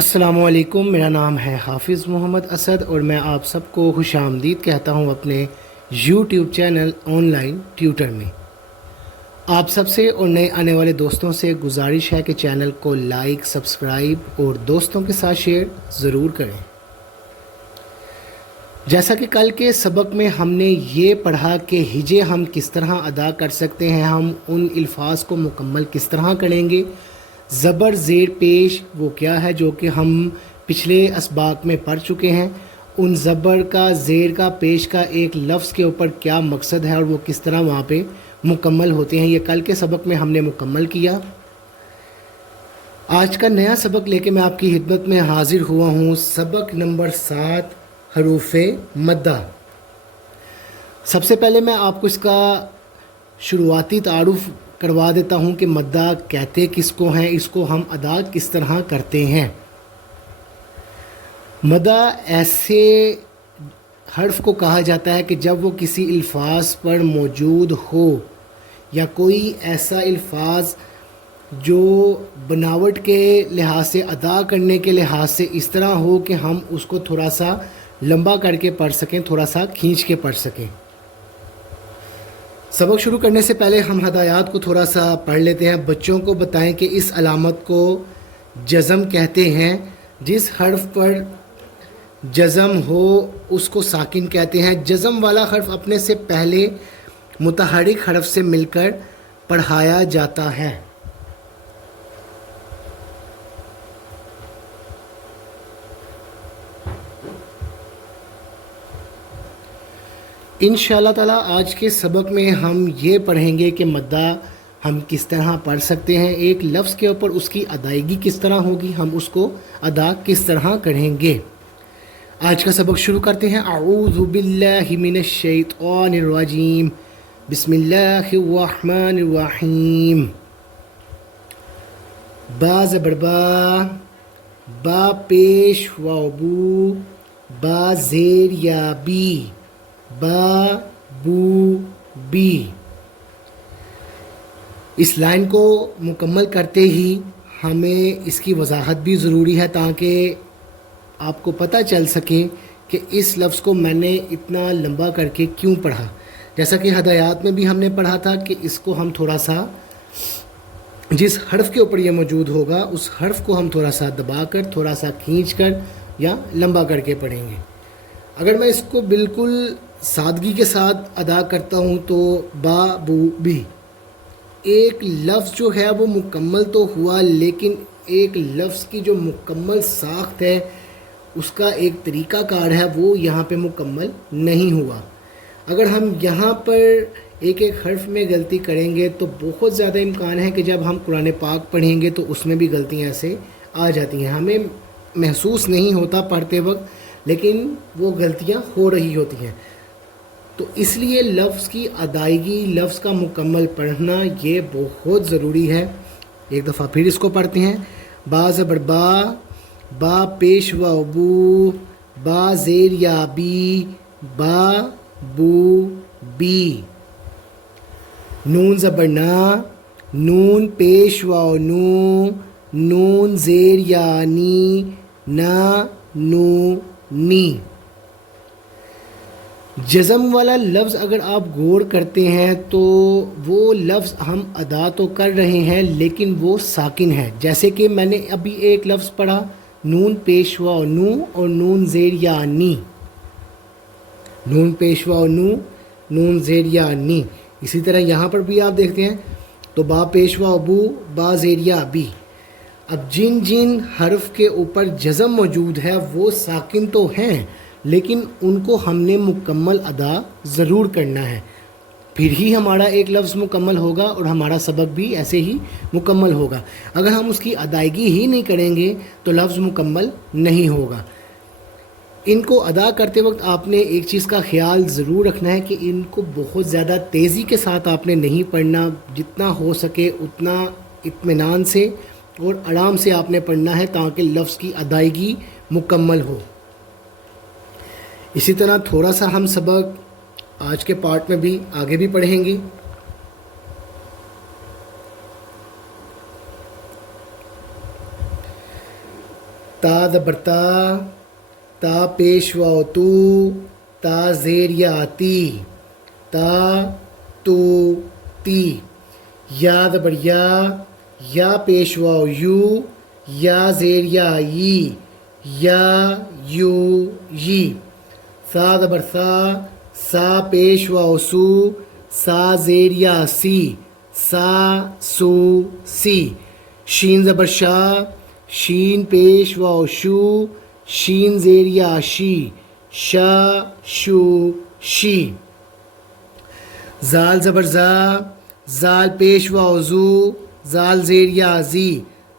السلام علیکم، میرا نام ہے حافظ محمد اسد اور میں آپ سب کو خوش آمدید کہتا ہوں اپنے YouTube channel online tutor میں۔ آپ سب سے اور نئے آنے والے دوستوں سے گزارش ہے کہ چینل کو لائک، سبسکرائب اور دوستوں کے ساتھ شیئر ضرور کریں۔ جیسا کہ کل کے سبق میں ہم نے یہ پڑھا کہ ہجے ہم کس طرح ادا کر سکتے ہیں، ہم ان الفاظ کو مکمل کس طرح کریں گے۔ زبر زیر پیش وہ کیا ہے جو کہ ہم پچھلے اسباق میں پڑھ چکے ہیں، ان زبر کا، زیر کا، پیش کا ایک لفظ کے اوپر کیا مقصد ہے اور وہ کس طرح وہاں پہ مکمل ہوتے ہیں، یہ کل کے سبق میں ہم نے مکمل کیا۔ آج کا نیا سبق لے کے میں آپ کی خدمت میں حاضر ہوا ہوں، سبق نمبر 7 حروف مدہ۔ سب سے پہلے میں آپ کو اس کا شروعاتی تعارف کروا دیتا ہوں کہ مدہ کہتے کس کو ہیں، اس کو ہم ادا کس طرح کرتے ہیں۔ مدہ ایسے حرف کو کہا جاتا ہے کہ جب وہ کسی الفاظ پر موجود ہو یا کوئی ایسا الفاظ جو بناوٹ کے لحاظ سے، ادا کرنے کے لحاظ سے اس طرح ہو کہ ہم اس کو تھوڑا سا لمبا کر کے پڑھ سکیں، تھوڑا سا کھینچ کے پڑھ سکیں۔ سبق شروع کرنے سے پہلے ہم ہدایات کو تھوڑا سا پڑھ لیتے ہیں۔ بچوں کو بتائیں کہ اس علامت کو جزم کہتے ہیں، جس حرف پر جزم ہو اس کو ساکن کہتے ہیں۔ جزم والا حرف اپنے سے پہلے متحرک حرف سے مل کر پڑھایا جاتا ہے۔ انشاءاللہ تعالیٰ آج کے سبق میں ہم یہ پڑھیں گے کہ مدہ ہم کس طرح پڑھ سکتے ہیں، ایک لفظ کے اوپر اس کی ادائیگی کس طرح ہوگی، ہم اس کو ادا کس طرح کریں گے۔ آج کا سبق شروع کرتے ہیں۔ اعوذ باللہ من الشیطان الرجیم، بسم اللہ الرحمن الرحیم۔ با زبر با، با پیش واو بو، با زیر یا بی، با بو بی۔ اس لائن کو مکمل کرتے ہی ہمیں اس کی وضاحت بھی ضروری ہے تاکہ آپ کو پتہ چل سکے کہ اس لفظ کو میں نے اتنا لمبا کر کے کیوں پڑھا۔ جیسا کہ ہدایات میں بھی ہم نے پڑھا تھا کہ اس کو ہم تھوڑا سا، جس حرف کے اوپر یہ موجود ہوگا اس حرف کو ہم تھوڑا سا دبا کر، تھوڑا سا کھینچ کر یا لمبا کر کے پڑھیں گے۔ اگر میں اس کو بالکل سادگی کے ساتھ ادا کرتا ہوں تو با بو بی، ایک لفظ جو ہے وہ مکمل تو ہوا، لیکن ایک لفظ کی جو مکمل ساخت ہے، اس کا ایک طریقہ کار ہے، وہ یہاں پہ مکمل نہیں ہوا۔ اگر ہم یہاں پر ایک ایک حرف میں غلطی کریں گے تو بہت زیادہ امکان ہے کہ جب ہم قرآن پاک پڑھیں گے تو اس میں بھی غلطیاں ایسے آ جاتی ہیں، ہمیں محسوس نہیں ہوتا پڑھتے وقت، لیکن وہ غلطیاں ہو رہی ہوتی ہیں۔ تو اس لیے لفظ کی ادائیگی، لفظ کا مکمل پڑھنا یہ بہت ضروری ہے۔ ایک دفعہ پھر اس کو پڑھتے ہیں۔ با زبر با، با پیش واو بو، با زیر یا بی، با بو بی۔ نون زبر نا، نون پیش واو نو، نون زیر یا نی، نا نو نی۔ جزم والا لفظ اگر آپ غور کرتے ہیں تو وہ لفظ ہم ادا تو کر رہے ہیں لیکن وہ ساکن ہے۔ جیسے کہ میں نے ابھی ایک لفظ پڑھا، نون پیش واو نو اور نون زیر یا نی، نون پیش واو نو، نون زیر یا نی۔ اسی طرح یہاں پر بھی آپ دیکھتے ہیں تو با پیش واو بو، با زیر یا بی۔ اب جن جن حرف کے اوپر جزم موجود ہے وہ ساکن تو ہیں، لیکن ان کو ہم نے مکمل ادا ضرور کرنا ہے، پھر ہی ہمارا ایک لفظ مکمل ہوگا اور ہمارا سبق بھی ایسے ہی مکمل ہوگا۔ اگر ہم اس کی ادائیگی ہی نہیں کریں گے تو لفظ مکمل نہیں ہوگا۔ ان کو ادا کرتے وقت آپ نے ایک چیز کا خیال ضرور رکھنا ہے کہ ان کو بہت زیادہ تیزی کے ساتھ آپ نے نہیں پڑھنا، جتنا ہو سکے اتنا اطمینان سے اور آرام سے آپ نے پڑھنا ہے تاکہ لفظ کی ادائیگی مکمل ہو۔ اسی طرح تھوڑا سا ہم سبق آج کے پارٹ میں بھی آگے بھی پڑھیں گے۔ تا زبر تا پیش واو تو، تا زیر یا تی، تا تو تی. یا زبر یا پیش واو یو، یا زیر یا ی، یا یو یی. سا زبر سا پیش واو سو، سا زیر یا سی، سا سو سی. شین زبر شین پیش واو شو، شین زیر یا شی، شا شو شی. زال زبر زال پیش واو زو، زال زیر یا زی،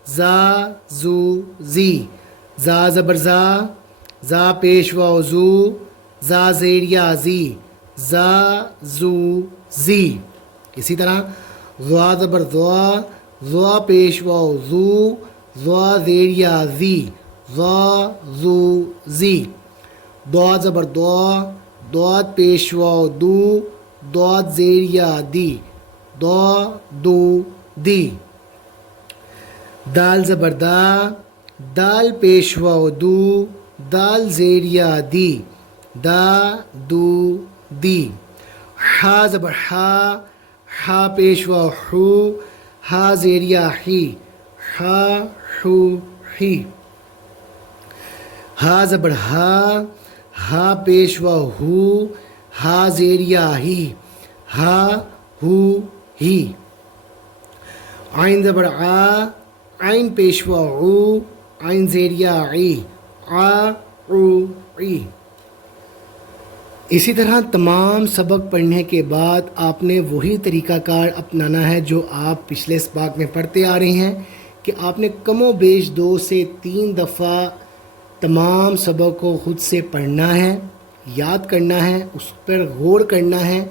زا زو زی. زا زبر زا پیش واو زو، زا زیر یا زی، زا زو زی. اسی طرح ضا زبر ضا پیش واو زو، ضا زیر یا زی، ضا زو زی. ضاد زبر ضاد پیش واو دو، ضاد زیر یا دی، ضا دو دی. دال زبر دال پیش واو دو، دال زیر یا دی، دا دو دی. حا زبر حا پیش واو حو، ہا زیر یا حی، حا حو حی. ہا زبر ہا پیش واو ہو، ہا زیر یا ہی، ہا ہو ہی. عین زبر عین پیش واو عو، عین زیر یا عی، عا عو عی. اسی طرح تمام سبق پڑھنے کے بعد آپ نے وہی طریقہ کار اپنانا ہے جو آپ پچھلے اسباق میں پڑھتے آ رہے ہیں، کہ آپ نے کم و بیش 2 سے 3 دفعہ تمام سبق کو خود سے پڑھنا ہے، یاد کرنا ہے، اس پر غور کرنا ہے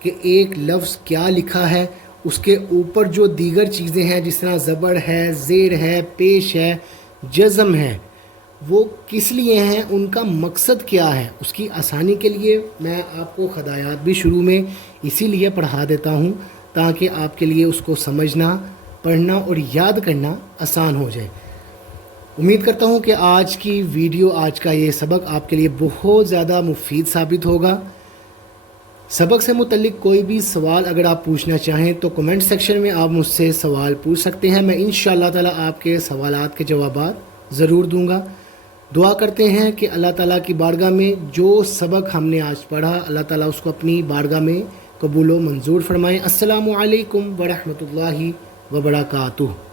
کہ ایک لفظ کیا لکھا ہے، اس کے اوپر جو دیگر چیزیں ہیں جس طرح زبر ہے، زیر ہے، پیش ہے، جزم ہے، وہ کس لیے ہیں، ان کا مقصد کیا ہے. اس کی آسانی کے لیے میں آپ کو خدایات بھی شروع میں اسی لیے پڑھا دیتا ہوں تاکہ آپ کے لیے اس کو سمجھنا، پڑھنا اور یاد کرنا آسان ہو جائے. امید کرتا ہوں کہ آج کی ویڈیو، آج کا یہ سبق آپ کے لیے بہت زیادہ مفید ثابت ہوگا. سبق سے متعلق کوئی بھی سوال اگر آپ پوچھنا چاہیں تو کمنٹ سیکشن میں آپ مجھ سے سوال پوچھ سکتے ہیں. میں انشاءاللہ تعالی آپ کے سوالات کے جوابات ضرور دوں گا. دعا کرتے ہیں کہ اللہ تعالیٰ کی بارگاہ میں جو سبق ہم نے آج پڑھا، اللہ تعالیٰ اس کو اپنی بارگاہ میں قبول و منظور فرمائیں. السلام علیکم ورحمۃ اللہ وبرکاتہ.